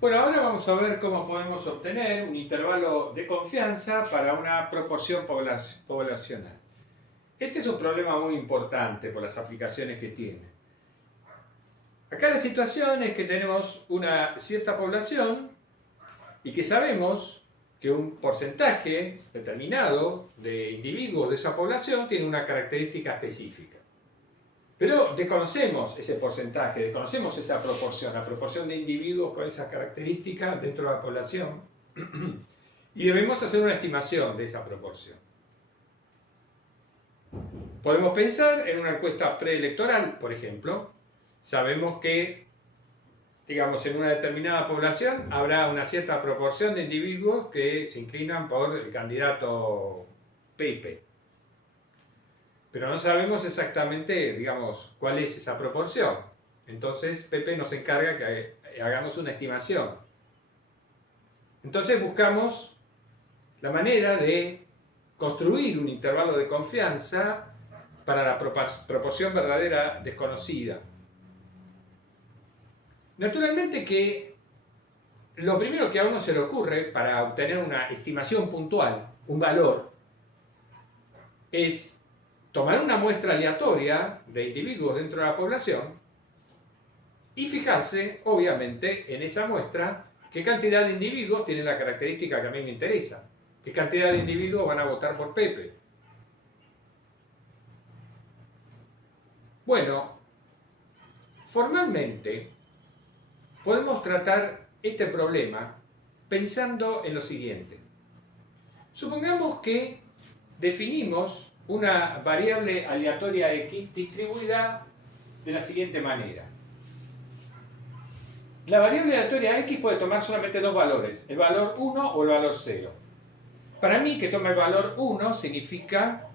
Bueno, ahora vamos a ver cómo podemos obtener un intervalo de confianza para una proporción poblacional. Este es un problema muy importante por las aplicaciones que tiene. Acá la situación es que tenemos una cierta población y que sabemos que un porcentaje determinado de individuos de esa población tiene una característica específica. Pero desconocemos ese porcentaje, desconocemos esa proporción, la proporción de individuos con esas características dentro de la población, y debemos hacer una estimación de esa proporción. Podemos pensar en una encuesta preelectoral, por ejemplo. Sabemos que, digamos, en una determinada población habrá una cierta proporción de individuos que se inclinan por el candidato Pepe. Pero no sabemos exactamente, digamos, cuál es esa proporción. Entonces Pepe nos encarga que hagamos una estimación. Entonces buscamos la manera de construir un intervalo de confianza para la proporción verdadera desconocida. Naturalmente que lo primero que a uno se le ocurre para obtener una estimación puntual, un valor, es tomar una muestra aleatoria de individuos dentro de la población y fijarse, obviamente, en esa muestra qué cantidad de individuos tienen la característica que a mí me interesa, qué cantidad de individuos van a votar por Pepe. Bueno, formalmente podemos tratar este problema pensando en lo siguiente. Supongamos que definimos una variable aleatoria X distribuida de la siguiente manera. La variable aleatoria X puede tomar solamente dos valores, el valor 1 o el valor 0. Para mí, que tome el valor 1 significa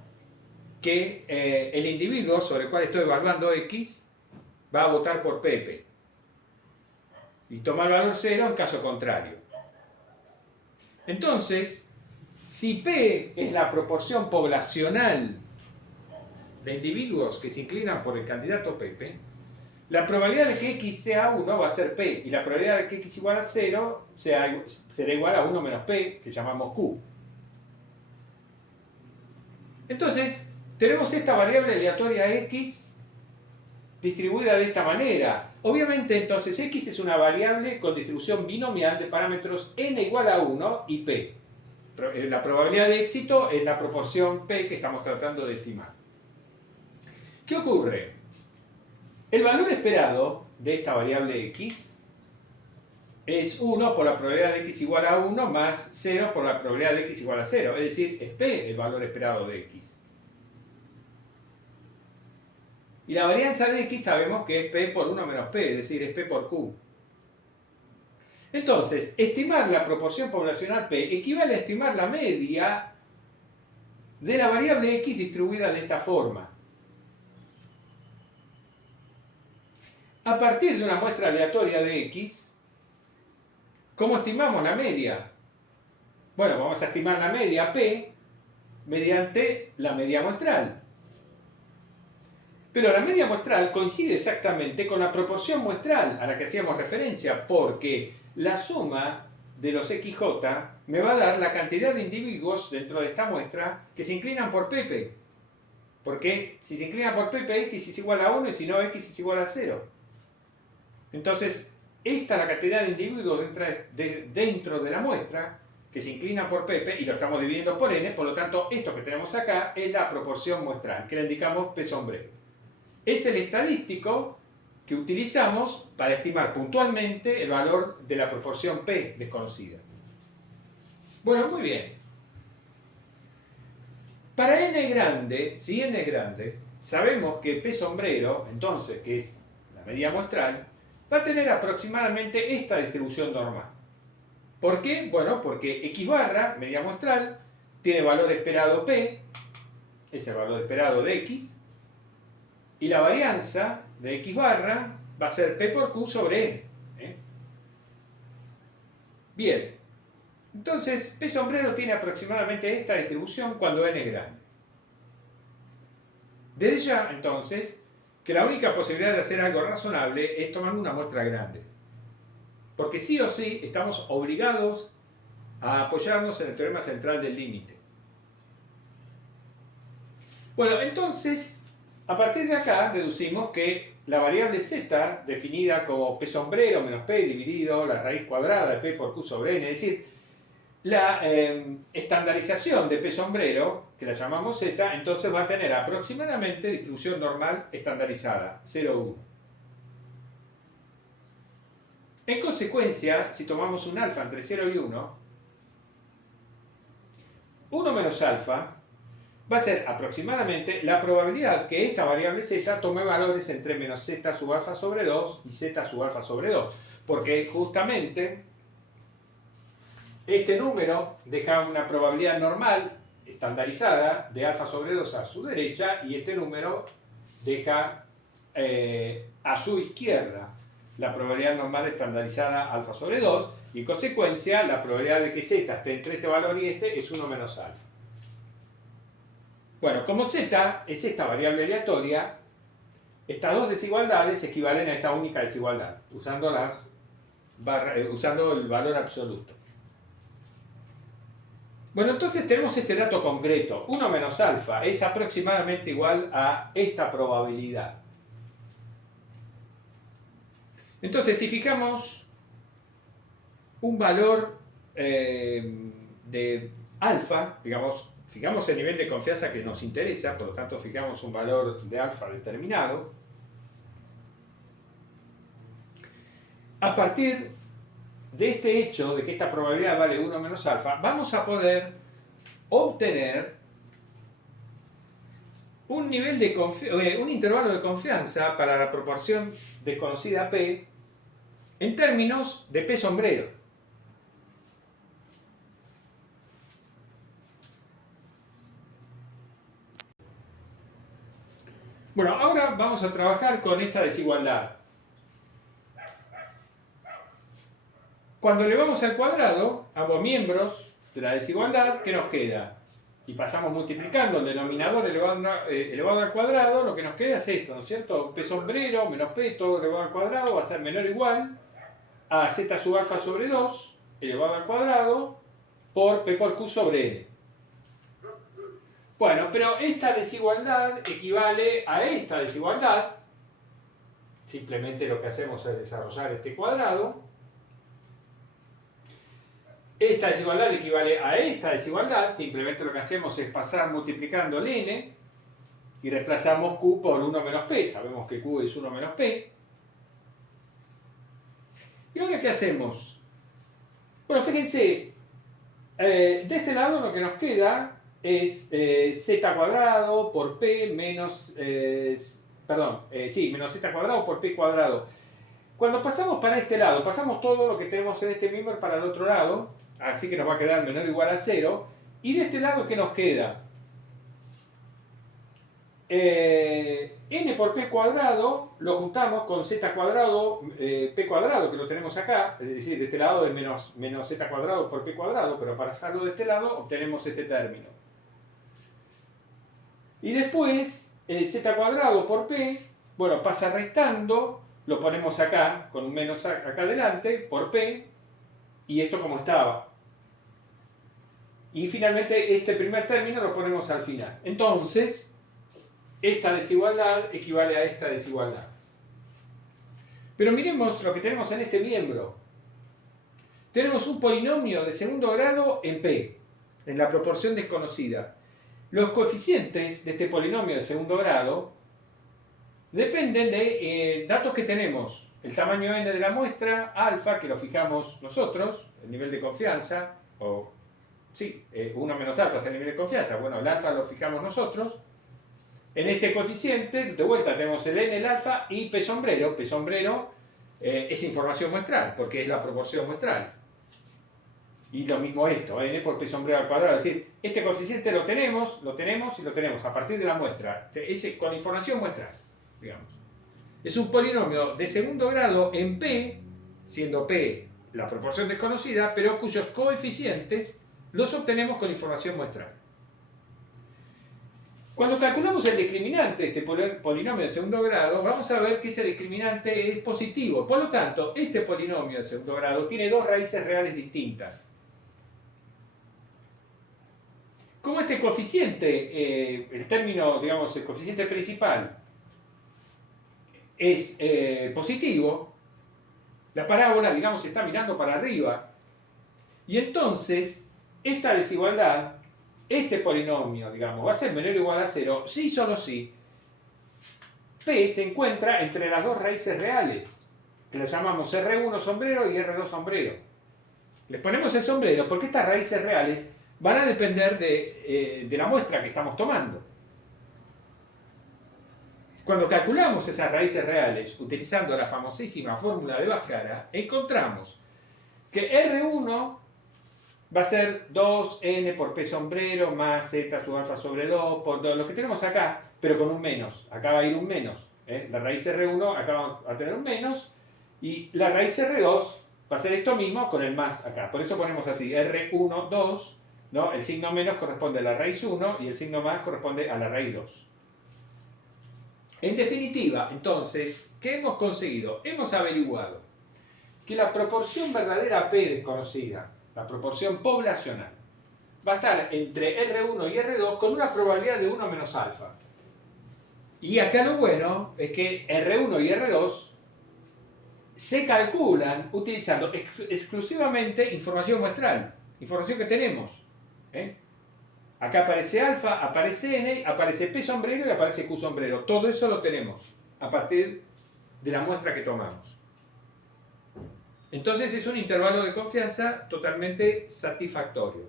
que el individuo sobre el cual estoy evaluando X va a votar por Pepe. Y toma el valor 0 en caso contrario. Entonces, si P es la proporción poblacional de individuos que se inclinan por el candidato Pepe, la probabilidad de que X sea 1 va a ser P, y la probabilidad de que X igual a 0 será igual a 1 menos P, que llamamos Q. Entonces, tenemos esta variable aleatoria X distribuida de esta manera. Obviamente, entonces, X es una variable con distribución binomial de parámetros n igual a 1 y P. La probabilidad de éxito es la proporción P que estamos tratando de estimar. ¿Qué ocurre? El valor esperado de esta variable X es 1 por la probabilidad de X igual a 1 más 0 por la probabilidad de X igual a 0. Es decir, es P el valor esperado de X. Y la varianza de X sabemos que es P por 1 menos P, es decir, es P por Q. Entonces, estimar la proporción poblacional P equivale a estimar la media de la variable X distribuida de esta forma. A partir de una muestra aleatoria de X, ¿cómo estimamos la media? Bueno, vamos a estimar la media P mediante la media muestral. Pero la media muestral coincide exactamente con la proporción muestral a la que hacíamos referencia, porque la suma de los XJ me va a dar la cantidad de individuos dentro de esta muestra que se inclinan por Pepe. Porque si se inclinan por Pepe, X es igual a 1 y si no, X es igual a 0. Entonces, esta es la cantidad de individuos dentro de la muestra que se inclinan por Pepe, y lo estamos dividiendo por n, por lo tanto, esto que tenemos acá es la proporción muestral, que le indicamos P sombrero. Es el estadístico que utilizamos para estimar puntualmente el valor de la proporción P desconocida. Bueno, muy bien. Para n grande, si n es grande, sabemos que P sombrero, entonces, que es la media muestral, va a tener aproximadamente esta distribución normal. ¿Por qué? Bueno, porque X barra, media muestral, tiene valor esperado P, es el valor esperado de X, y la varianza de X barra va a ser P por Q sobre N. Bien, entonces P sombrero tiene aproximadamente esta distribución cuando N es grande. Desde ya, entonces, que la única posibilidad de hacer algo razonable es tomar una muestra grande. Porque sí o sí estamos obligados a apoyarnos en el teorema central del límite. Bueno, entonces, a partir de acá deducimos que la variable z, definida como p sombrero menos p dividido la raíz cuadrada de p por q sobre n, es decir, la estandarización de p sombrero, que la llamamos z, entonces va a tener aproximadamente distribución normal estandarizada, 0, 1. En consecuencia, si tomamos un alfa entre 0 y 1, 1 menos alfa va a ser aproximadamente la probabilidad que esta variable z tome valores entre menos z sub alfa sobre 2 y z sub alfa sobre 2. Porque justamente este número deja una probabilidad normal estandarizada de alfa sobre 2 a su derecha y este número deja a su izquierda la probabilidad normal estandarizada alfa sobre 2 y en consecuencia la probabilidad de que z esté entre este valor y este es 1 menos alfa. Bueno, como z es esta variable aleatoria, estas dos desigualdades equivalen a esta única desigualdad, usando el valor absoluto. Bueno, entonces tenemos este dato concreto, 1 menos alfa es aproximadamente igual a esta probabilidad. Entonces, si fijamos un valor de alfa, digamos, fijamos el nivel de confianza que nos interesa, por lo tanto fijamos un valor de alfa determinado. A partir de este hecho, de que esta probabilidad vale 1 menos alfa, vamos a poder obtener un intervalo de confianza para la proporción desconocida P en términos de P sombrero. Bueno, ahora vamos a trabajar con esta desigualdad. Cuando elevamos al cuadrado ambos miembros de la desigualdad, ¿qué nos queda? Y pasamos multiplicando el denominador elevado al cuadrado, lo que nos queda es esto, ¿no es cierto? P sombrero menos P todo elevado al cuadrado va a ser menor o igual a z sub alfa sobre 2 elevado al cuadrado por P por Q sobre N. Bueno, pero esta desigualdad equivale a esta desigualdad. Simplemente lo que hacemos es desarrollar este cuadrado. Esta desigualdad equivale a esta desigualdad. Simplemente lo que hacemos es pasar multiplicando el n y reemplazamos q por 1 menos p. Sabemos que q es 1 menos p. ¿Y ahora qué hacemos? Bueno, fíjense, de este lado lo que nos queda es z cuadrado por p menos, menos z cuadrado por p cuadrado. Cuando pasamos para este lado, pasamos todo lo que tenemos en este miembro para el otro lado, así que nos va a quedar menor o igual a 0. Y de este lado, ¿qué nos queda? N por p cuadrado lo juntamos con z cuadrado, p cuadrado, que lo tenemos acá, es decir, de este lado es menos z cuadrado por p cuadrado, pero para hacerlo de este lado obtenemos este término. Y después, z cuadrado por p, bueno, pasa restando, lo ponemos acá, con un menos acá adelante, por p, y esto como estaba. Y finalmente este primer término lo ponemos al final. Entonces, esta desigualdad equivale a esta desigualdad. Pero miremos lo que tenemos en este miembro. Tenemos un polinomio de segundo grado en P, en la proporción desconocida. Los coeficientes de este polinomio de segundo grado dependen de datos que tenemos. El tamaño n de la muestra, alfa, que lo fijamos nosotros, el nivel de confianza, 1 menos alfa es el nivel de confianza. Bueno, el alfa lo fijamos nosotros. En este coeficiente, de vuelta, tenemos el n, el alfa y P sombrero. P sombrero es información muestral, porque es la proporción muestral. Y lo mismo esto, n por P sombrero al cuadrado. Es decir, este coeficiente lo tenemos y lo tenemos a partir de la muestra. Es con información muestral, digamos. Es un polinomio de segundo grado en P, siendo P la proporción desconocida, pero cuyos coeficientes los obtenemos con información muestral. Cuando calculamos el discriminante de este polinomio de segundo grado, vamos a ver que ese discriminante es positivo. Por lo tanto, este polinomio de segundo grado tiene dos raíces reales distintas. Como este coeficiente, el término, digamos, el coeficiente principal es positivo, la parábola, digamos, está mirando para arriba, y entonces esta desigualdad, este polinomio, digamos, va a ser menor o igual a 0 si solo si P se encuentra entre las dos raíces reales, que lo llamamos R1 sombrero y R2 sombrero. Les ponemos el sombrero porque estas raíces reales van a depender de la muestra que estamos tomando. Cuando calculamos esas raíces reales utilizando la famosísima fórmula de Bhaskara, encontramos que R1 va a ser 2n por p sombrero más z sub alfa sobre 2 por 2, lo que tenemos acá, pero con un menos. Acá va a ir un menos. La raíz R1 acá vamos a tener un menos y la raíz R2 va a ser esto mismo con el más acá. Por eso ponemos así, R1, 2, ¿no? El signo menos corresponde a la raíz 1 y el signo más corresponde a la raíz 2. En definitiva, entonces, ¿qué hemos conseguido? Hemos averiguado que la proporción verdadera P desconocida, la proporción poblacional, va a estar entre R1 y R2 con una probabilidad de 1 menos alfa. Y acá lo bueno es que R1 y R2 se calculan utilizando exclusivamente información muestral, información que tenemos. Acá aparece alfa, aparece n, aparece p sombrero y aparece q sombrero. Todo eso lo tenemos a partir de la muestra que tomamos. Entonces es un intervalo de confianza totalmente satisfactorio.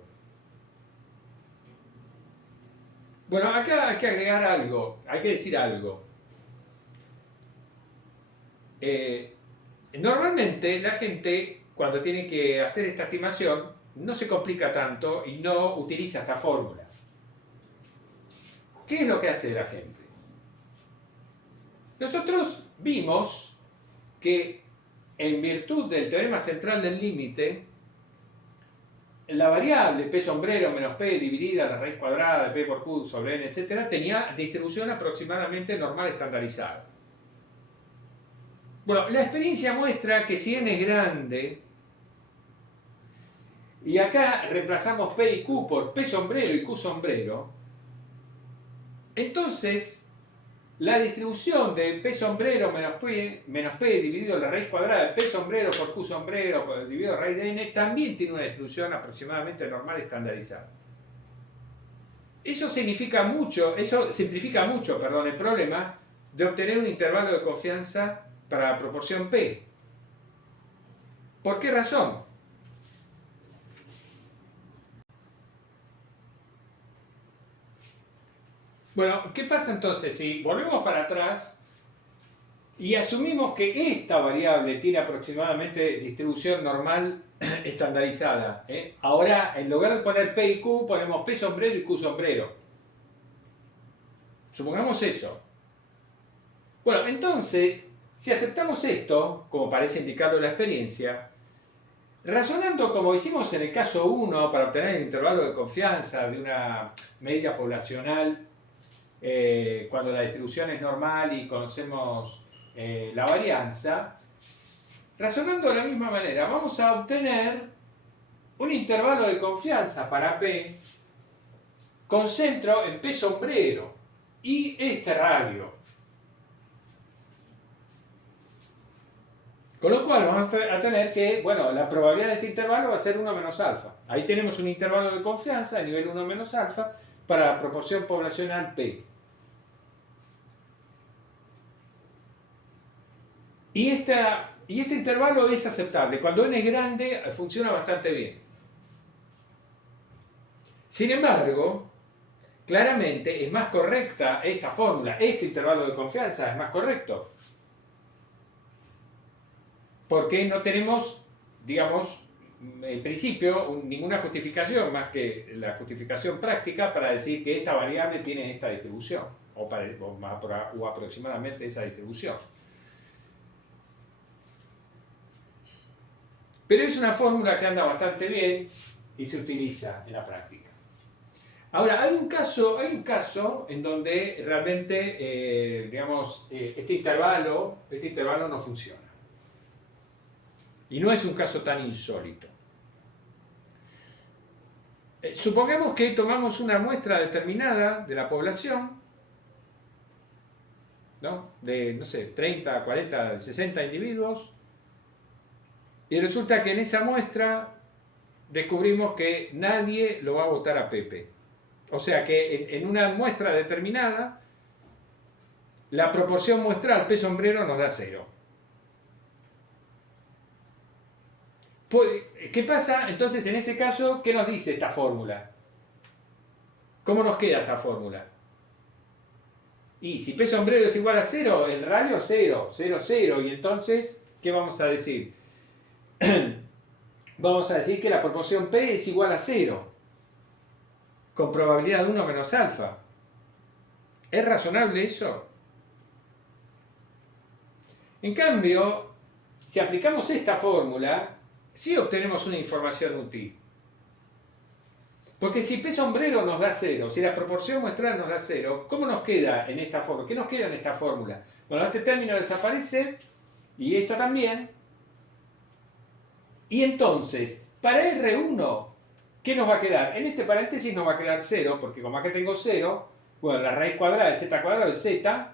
Bueno, acá hay que agregar algo, hay que decir algo. Normalmente la gente, cuando tiene que hacer esta estimación, no se complica tanto y no utiliza esta fórmula. ¿Qué es lo que hace la gente? Nosotros vimos que en virtud del teorema central del límite, la variable p sombrero menos p dividida la raíz cuadrada de p por q sobre n, etc., tenía distribución aproximadamente normal estandarizada. Bueno, la experiencia muestra que si n es grande, y acá reemplazamos p y q por p sombrero y q sombrero, entonces la distribución de p sombrero menos p dividido la raíz cuadrada de p sombrero por q sombrero dividido la raíz de n también tiene una distribución aproximadamente normal estandarizada. Eso simplifica mucho el problema de obtener un intervalo de confianza para la proporción p. ¿Por qué razón? Bueno, ¿qué pasa entonces si volvemos para atrás y asumimos que esta variable tiene aproximadamente distribución normal estandarizada? Ahora, en lugar de poner P y Q, ponemos P sombrero y Q sombrero. Supongamos eso. Bueno, entonces, si aceptamos esto, como parece indicarlo la experiencia, razonando como hicimos en el caso 1 para obtener el intervalo de confianza de una media poblacional, cuando la distribución es normal y conocemos la varianza, razonando de la misma manera, vamos a obtener un intervalo de confianza para P con centro en P sombrero y este radio. Con lo cual vamos a tener que, bueno, la probabilidad de este intervalo va a ser 1 menos alfa. Ahí tenemos un intervalo de confianza a nivel 1 menos alfa para la proporción poblacional P. Y este intervalo es aceptable. Cuando n es grande, funciona bastante bien. Sin embargo, claramente es más correcta esta fórmula, este intervalo de confianza es más correcto. Porque no tenemos, digamos, en principio, ninguna justificación más que la justificación práctica para decir que esta variable tiene esta distribución, o aproximadamente esa distribución. Pero es una fórmula que anda bastante bien y se utiliza en la práctica. Ahora, hay un caso en donde realmente, digamos, este intervalo no funciona. Y no es un caso tan insólito. Supongamos que tomamos una muestra determinada de la población, ¿no? De, no sé, 30, 40, 60 individuos, y resulta que en esa muestra descubrimos que nadie lo va a votar a Pepe. O sea que en una muestra determinada, la proporción muestral P-sombrero nos da 0. ¿Qué pasa entonces en ese caso? ¿Qué nos dice esta fórmula? ¿Cómo nos queda esta fórmula? Y si P-sombrero es igual a 0, el radio 0, 0, 0. Y entonces, ¿qué vamos a decir? Vamos a decir que la proporción P es igual a 0, con probabilidad de 1 menos alfa. ¿Es razonable eso? En cambio, si aplicamos esta fórmula, sí obtenemos una información útil. Porque si P-sombrero nos da 0, si la proporción muestral nos da 0, ¿cómo nos queda en esta fórmula? ¿Qué nos queda en esta fórmula? Bueno, este término desaparece y esto también. Y entonces, para R1, ¿qué nos va a quedar? En este paréntesis nos va a quedar 0, porque como acá tengo 0, bueno, la raíz cuadrada de z cuadrado es z,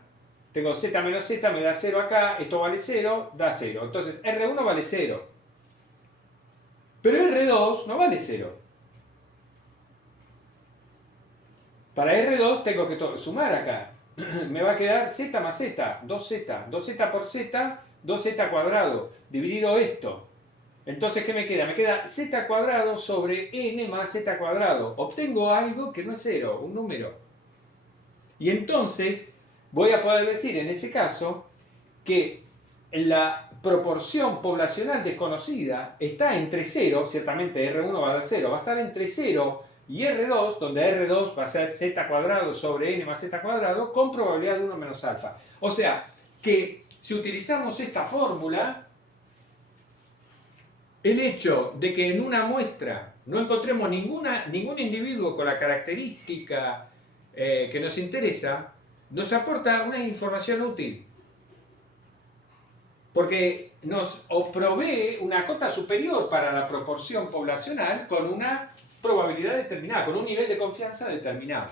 tengo z menos z, me da 0 acá, esto vale 0, da 0. Entonces R1 vale 0. Pero R2 no vale 0. Para R2 tengo que sumar acá. Me va a quedar z más z, 2z. 2z por z, 2z cuadrado, dividido esto. Entonces, ¿qué me queda? Me queda z cuadrado sobre n más z cuadrado. Obtengo algo que no es 0, un número. Y entonces voy a poder decir en ese caso que la proporción poblacional desconocida está entre 0, ciertamente R1 va a dar 0, va a estar entre 0 y R2, donde R2 va a ser z cuadrado sobre n más z cuadrado, con probabilidad de 1 menos alfa. O sea, que si utilizamos esta fórmula, el hecho de que en una muestra no encontremos ningún individuo con la característica que nos interesa, nos aporta una información útil. Porque nos provee una cota superior para la proporción poblacional con una probabilidad determinada, con un nivel de confianza determinado.